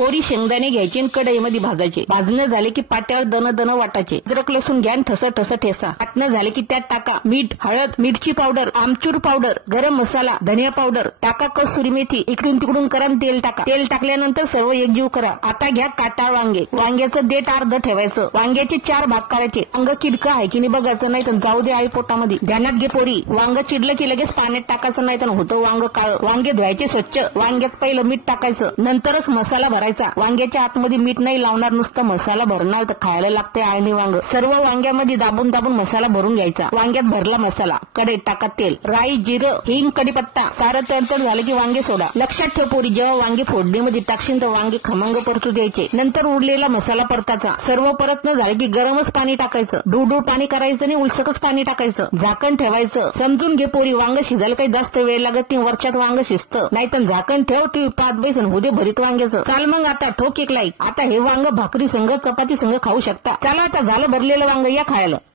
पोरी शेंगदाणे घ्यायचे आणि कढईमध्ये भाजायचे. भाजणं झाले की पाट्यावर दन दन वाटायचे. अद्रक लसूण घ्या ठस ठस ठेसा. वाटणं झाले की त्यात टाका मीठ, हळद, मिरची पावडर, आमचूर पावडर, गरम मसाला, धनिया पावडर, टाका कसुरी मेथी, इकडून तिकडून करा तेल टाका. तेल टाकल्यानंतर सर्व एकजीव करा. आता घ्या काटाळ वांगे. वांग्याचं देठ अर्ध ठेवायचं. वांग्याचे 4 भाग करायचे. वांग किडकं आहे की नाही बघायचं, नाही तर जाऊ दे आई पोटामध्ये. ध्यानात घे पोरी, वांग चिडलं की लगेच पाण्यात टाकायचं, नाही तर होतं वांग काळ. वांगे धुवायचे स्वच्छ. वांग्यात पहिलं मीठ टाकायचं, नंतरच मसाला भरायचा. वांग्याच्या आतमध्ये मीठ नाही लावणार, नुसतं मसाला भरणार तर खायला लागते आळणी वांग. सर्व वांग्यामध्ये दाबून दाबून मसाला भरून घ्यायचा. वांग्यात भरला मसाला. कढईत टाका तेल, राई, जिरं, हिंग, कढीपत्ता. सारं तडतड झालं की वांगे सोडा. लक्षात ठेव पोरी, जेव्हा वांगे फोडणीमध्ये टाकशील तर वांगे खमंग परतू द्यायचे. नंतर उरलेला मसाला परताचा. सर्व परतणं झालं की गरमच पाणी टाकायचं. डूडू पाणी करायचं नाही, उलसकच पाणी टाकायचं. झाकण ठेवायचं. समजून घे पोरी, वांग शिजायला काही जास्त वेळ लागत नाही. वरच्यात वांग शिजतं. नाहीतर झाकण ठेव, टी 5 बैसन होते भरीत वांग्याचं. चाल मग आता ठोक एक लाईक. आता हे वांग भाकरी संग, चपाती संग खाऊ शकता. चला आता झालं भरलेलं वांग, या खायला.